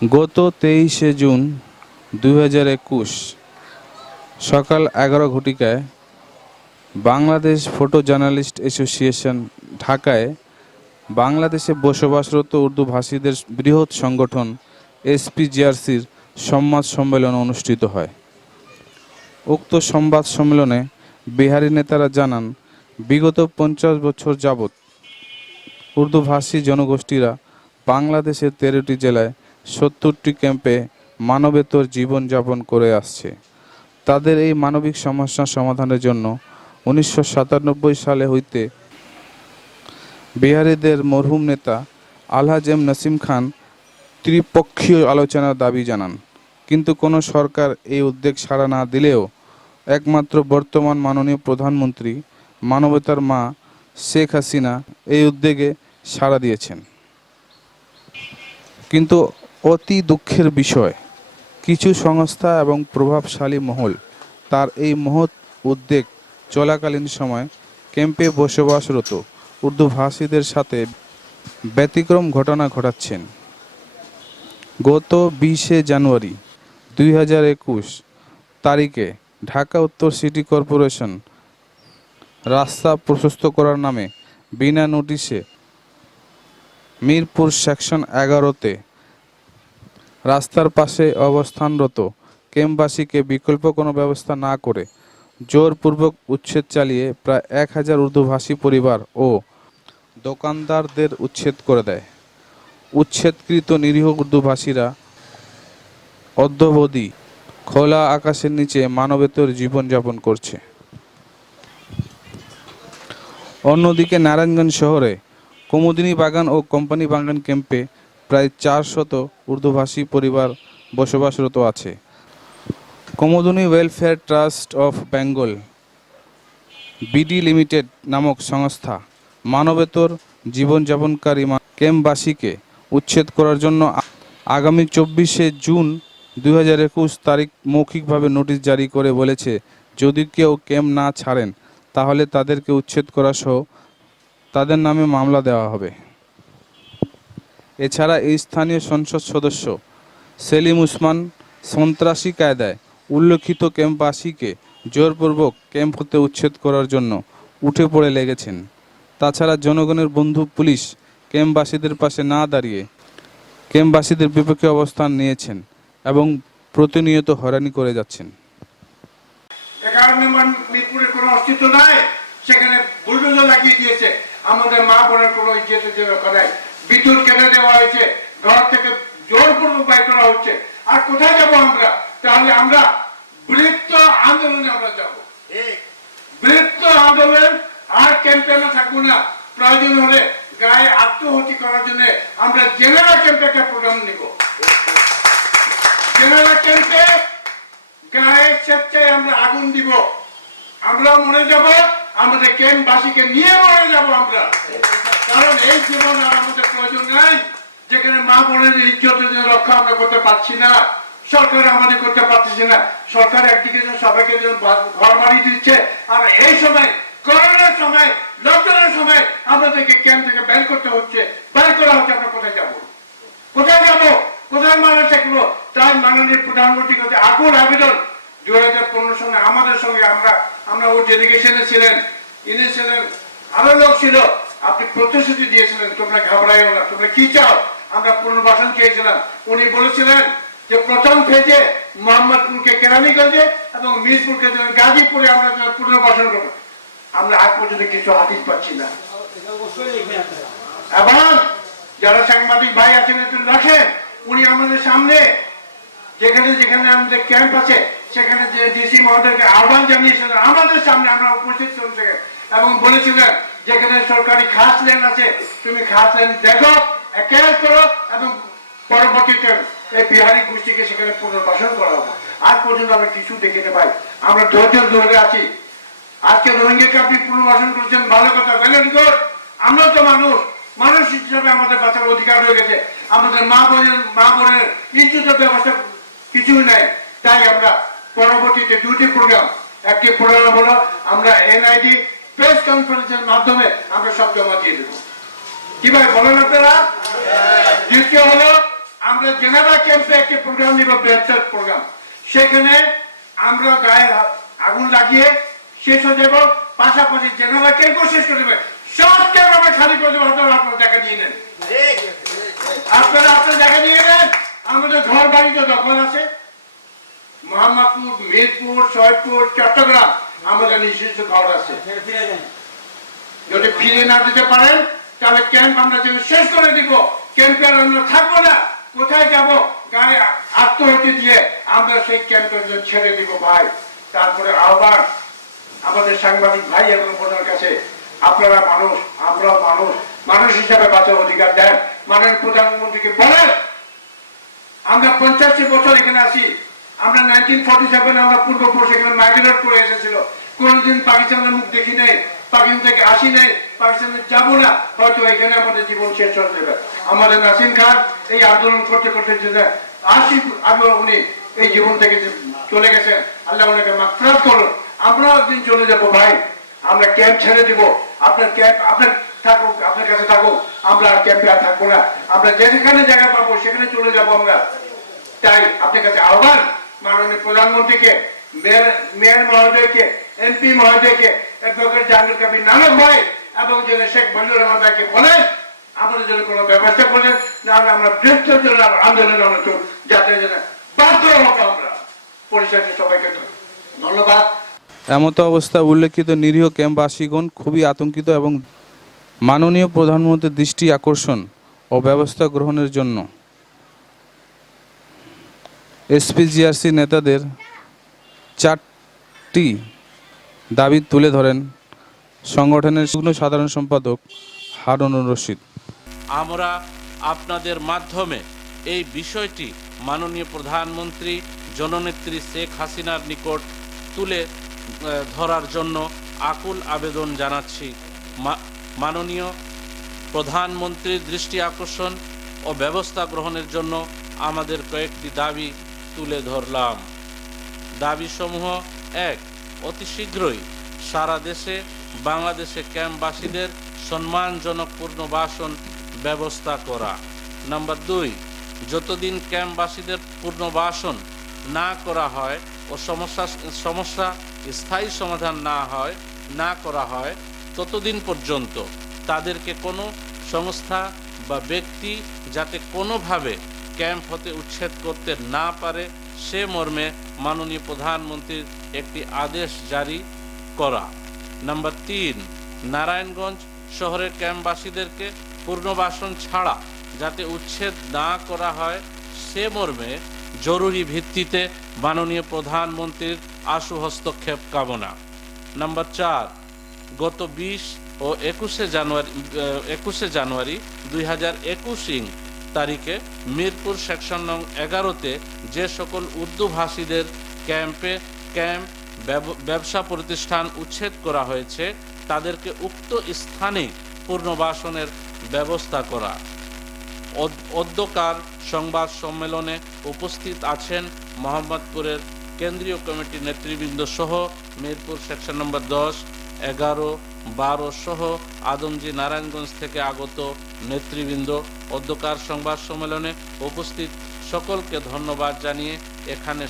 গত 23শে জুন 2021 সকাল 11 ঘটিকায় Bangladesh photo journalist association ঢাকায় বাংলাদেশে বসবাসরত উর্দু ভাষীদের বৃহৎ সংগঠন এসপিজিআরসির সংবাদ সম্মেলন অনুষ্ঠিত হয়। উক্ত সংবাদ সম্মেলনে বিহারি নেতারা জানান, বিগত 50 বছর যাবৎ উর্দুভাষী জনগোষ্ঠীরা বাংলাদেশের 13টি জেলায় 70টি ক্যাম্পে মানবেতর জীবনযাপন করে আসছে। তাদের এই মানবিক সমস্যা সমাধানের জন্য 1997 সালে হইতে বিহারিদের মরহুম নেতা আলহাজ এম নাসিম খান ত্রিপক্ষীয় আলোচনার দাবি জানান, কিন্তু কোনো সরকার এই উদ্যোগ সাড়া না দিলেও একমাত্র বর্তমান মাননীয় প্রধানমন্ত্রী মানবতার মা শেখ হাসিনা এই উদ্যোগে সাড়া দিয়েছেন। কিন্তু অতি দুঃখের বিষয়, কিছু সংস্থা এবং প্রভাবশালী মহল তার এই মহৎ উদ্যোগ চলাকালীন সময় ক্যাম্পে বসবাসরত উর্দু ভাষীদের সাথে ব্যতিক্রম ঘটনা ঘটাচ্ছেন। গত 20শে জানুয়ারি 2021 তারিখে ঢাকা উত্তর সিটি কর্পোরেশন রাস্তা প্রশস্ত করার নামে বিনা নোটিশে মিরপুর সেকশন 11-তে রাস্তার পাশে অবস্থানরত ক্যাম্পবাসীকে বিকল্প কোনো ব্যবস্থা না করে জোরপূর্বক উচ্ছেদ চালিয়ে প্রায় 1000 উর্দুভাষী পরিবার ও দোকানদারদের উচ্ছেদ করে দেয়। উচ্ছেদকৃত নিরীহ উর্দুভাষীরা অদ্যাবধি খোলা আকাশের নিচে মানবেতর জীবনযাপন করছে। অন্যদিকে নারায়ণগঞ্জ শহরে কুমুদিনী বাগান ও কোম্পানি বাগান ক্যাম্পে প্রায় 400 উর্দুভাষী পরিবার বসবাসরত আছে। Kumudini welfare trust of Bengal BD limited নামক সংস্থা মানবেতর জীবনযাপনকারী ক্যাম্পবাসীকে উচ্ছেদ করার জন্য আগামী 24শে জুন 2021 তারিখ মৌখিকভাবে নোটিশ জারি করে বলেছে, যদি কেউ ক্যাম্প না ছাড়েন তাহলে তাদেরকে উচ্ছেদ করা সহ তাদের নামে মামলা দেওয়া হবে। এছাড়া এই স্থানীয় সংসদ সদস্য সেলিম উসমান সন্ত্রাসী কায়দায় উল্লেখিত ক্যাম্পবাসীকে জোরপূর্বক ক্যাম্প হতে উচ্ছেদ করার জন্য উঠে পড়ে লেগেছেন। তাছাড়া জনগণের বন্ধু পুলিশ ক্যাম্পবাসীদের পাশে না দাঁড়িয়ে ক্যাম্পবাসীদের বিপক্ষে অবস্থান নিয়েছেন এবং প্রতিনিয়ত হয়রানি করে যাচ্ছেন। 11 নম্বর মিরপুরের কোনো অস্তিত্ব নাই, সেখানে বুলডোজার লাগিয়ে দিয়েছে। আমাদের মা বোনের কোনো ইজ্জত করায় বিদ্যুৎ কেটে দেওয়া হয়েছে, ঘর থেকে জোরপূর্বক বাইর করা হচ্ছে। আর কোথায় যাব আমরা? তাহলে আমরা বৃত্ত আন্দোলনে আমরা যাব, বৃত্ত আন্দোলন। আর ক্যাম্পেইনে থাকবো না। প্রয়োজন হলে গায়ে আত্মহতি করার জন্য আমরা জেনারেল ক্যাম্পে একটা প্রোগ্রাম নিব। জেনারেল ক্যাম্পে গায়ে স্বেচ্ছায় আমরা আগুন দিব, আমরা মরে যাব, আমাদের ক্যাম্পবাসীকে নিয়ে মরে যাব আমরা। কারণ এই জীবন আর আমাদের প্রয়োজন নাই, যেখানে মা বোনের ইজ্জতের রক্ষা আমরা করতে পারছি না, সরকার আমাদের করতে পারতেছে না। সরকার একদিকে সবাইকে ঘর বাড়ি দিচ্ছে, আর এই সময় করোনার সময় লকডাউনের সময় আমাদেরকে ক্যাম্প থেকে বের করতে হচ্ছে, বের করা হচ্ছে। আমরা কোথায় যাব? কোথায় যাব? কোথায় মানুষ থাকবো? তাই মাননীয় প্রধানমন্ত্রীর কাছে আকুল আবেদন, 2015 সালে আমাদের সঙ্গে আমরা ওই ডেলিগেশনে ছিলেন, ইনি ছিলেন, আরো লোক ছিল। আপনি প্রতিশ্রুতি দিয়েছিলেন, তোমরা ঘাবড়াইও না, তোমরা কি চাও? আমরা পুনর্বাসন চেয়েছিলাম। উনি বলেছিলেন যে প্রথম ফেজে মোহাম্মদপুরকে কেরানীগঞ্জে এবং মিরপুরকে গাজীপুরে আমরা পুনর্বাসন করবো। আমরা আজ পর্যন্ত কিছু হাদিস পাচ্ছি না। এবং যারা সাংবাদিক ভাই আছেন একটু রাখেন, উনি আমাদের সামনে যেখানে যেখানে আমাদের ক্যাম্প আছে সেখানে যে ডিসি মহোদয়কে আহ্বান জানিয়েছিলেন আমাদের সামনে, আমরা উপস্থিত ছিলাম, এবং বলেছিলেন যেখানে সরকারি খাস লেন আছে তুমি খাস লেন দেখো, একের করো, এবং পরবর্তীতে এই বিহারি গোষ্ঠীকে সেখানে পুনর্বাসন করা হবে। আজ পর্যন্ত আমরা কিছু দেখতে পাই। আমরা ধৈর্য ধরে আছি। আজকে রোহিঙ্গাকে আপনি পুনর্বাসন করেছেন, ভালো কথা, ভেরি গুড। আমরা তো মানুষ হিসাবে আমাদের বাঁচার অধিকার রয়ে গেছে। আমাদের মা বোনের ইজ্জতের ব্যবস্থা কিছুই নাই। তাই আমরা পরবর্তীতে দুটি প্রোগ্রাম, একটি প্রোগ্রাম হলো আমরা এনআইডি প্রেস কনফারেন্সের মাধ্যমে আমরা সব জমা দিয়ে দেবো। কি ভাই বলেন আপনারা? দ্বিতীয় হলো আমরা জেনেভা ক্যাম্পে একটি প্রোগ্রাম নিব, বৃহত্তর প্রোগ্রাম। সেখানে আমরা গায়ে আগুন লাগিয়ে শেষ হয়ে যাব, পাশাপাশি জেনেভা ক্যাম্পও শেষ করে দেবে। সব ক্যাম্প আমরা খালি করে দেবো, আপনারা জায়গা নিয়ে নেন, আপনারা আপনার জায়গা নিয়ে নেন। আমাদের ঘর বাড়ি তো দখল আছে, মোহাম্মদপুর, মিরপুর, সৈয়দপুর, চট্টগ্রাম আমাদের নির্দিষ্ট ঘর আছে। যদি ফিরে না দিতে পারেন তাহলে ক্যাম্প আমরা যেন শেষ করে দিব। ক্যাম্পে আর আমরা থাকবো না, কোথায় যাব? গায়ে আত্মহত্যা দিয়ে আমরা সেই ক্যাম্পের ছেড়ে দিব ভাই। তারপরে আহ্বান আমাদের সাংবাদিক ভাই এবং বোনের কাছে, আপনারা মানুষ, আমরাও মানুষ, মানুষ হিসাবে বাঁচার অধিকার দেন। মাননীয় প্রধানমন্ত্রীকে বলেন, আমরা 85 বছর এখানে আছি, আমরা 1947 আমরা পূর্বপুরুষ এখানে মাইগ্রেট করে এসেছিল, কোনদিন পাকিস্তানের মুখ দেখি নাই, পাকিস্তান থেকে আসি নাই, পাকিস্তানে যাবো না, হয়তো এখানে আমাদের জীবন শেষ হয়ে যাবে। আমাদের নাসিম খান এই আন্দোলন করতে করতে 80 আগে উনি এই জীবন থেকে চলে গেছেন, আল্লাহ ওনাকে মাগফিরাত করুন। আমরাও একদিন চলে যাবো ভাই, আমরা ক্যাম্প ছেড়ে দিব। আপনার ক্যাম্প আপনার থাকুক, আপনার কাছে থাকুক, আমরা ক্যাম্পে আর থাকবো না, আমরা যেখানে জায়গা পাবো সেখানে চলে যাব আমরা। তাই আপনার কাছে আহ্বান, মাননীয় প্রধানমন্ত্রীকে, মেয়র মহোদয়কে, এমপি মহোদয়কে, অ্যাডভোকেট জাহাঙ্গীর কবির নানক ভাই এবং শেখ মঞ্জুর রহমান ভাইকে বলেন আমাদের জন্য কোনো ব্যবস্থা করলেন, নাহলে আমরা বৃহত্তর জন্য আন্দোলন আমরা যাতে বাধ্য হবো আমরা। পরিষদের সবাইকে ধন্যবাদ। এমতো অবস্থা উল্লেখিত নিরীহ ক্যাম্পবাসীগণ খুবই আতঙ্কিত এবং মাননীয় প্রধানমন্ত্রীর দৃষ্টি আকর্ষণ ও ব্যবস্থা গ্রহণের জন্য এসপিজিআরসি নেতাদের 4টি দাবি তুলে ধরেন সংগঠনের যুগ্ম সাধারণ সম্পাদক হারুনুর রশিদ। আমরা আপনাদের মাধ্যমে এই বিষয়টি মাননীয় প্রধানমন্ত্রী জননেত্রী শেখ হাসিনার নিকট তুলে ধরার জন্য আকুল আবেদন জানাচ্ছি। মাননীয় প্রধানমন্ত্রীর দৃষ্টি আকর্ষণ ও ব্যবস্থা গ্রহণের জন্য আমাদের কয়েকটি দাবি তুলে ধরলাম। দাবিসমূহ: 1. অতি শীঘ্রই সারা দেশে বাংলাদেশে ক্যাম্পবাসীদের সম্মানজনক পুনর্বাসন ব্যবস্থা করা। নাম্বার 2. যতদিন ক্যাম্পবাসীদের পুনর্বাসন না করা হয় ও সমস্যা স্থায়ী সমাধান না করা হয় ততদিন পর্যন্ত তাদেরকে কোনো সংস্থা বা ব্যক্তি যাতে কোনোভাবে ক্যাম্প হতে উচ্ছেদ করতে না পারে সে মর্মে মাননীয় প্রধানমন্ত্রীর একটি আদেশ জারি করা। নাম্বার 3. নারায়ণগঞ্জ শহরের ক্যাম্পবাসীদেরকে পুনর্বাসন ছাড়া যাতে উচ্ছেদ না করা হয় সে মর্মে জরুরি ভিত্তিতে মাননীয় প্রধানমন্ত্রীর আশু হস্তক্ষেপ কামনা। নাম্বার 4. গত 20 ও 21শে জানুয়ারি 2021 তারিখে মিরপুর সেকশন নং 11-তে যে সকল উর্দুভাষীদের ক্যাম্প ব্যবসা প্রতিষ্ঠান উচ্ছেদ করা হয়েছে তাদেরকে উক্ত স্থানে পুনর্বাসনের ব্যবস্থা করা। অদ্যকার সংবাদ সম্মেলনে উপস্থিত আছেন মোহাম্মদপুরের কেন্দ্রীয় কমিটির নেতৃবৃন্দ সহ মিরপুর সেকশন নম্বর 10, 11, 12 সহ আদমজি নারায়ণগঞ্জ থেকে আগত নেতৃবৃন্দ। অদ্যকার সংবাদ সম্মেলনে উপস্থিত সকলকে ধন্যবাদ জানিয়ে এখানে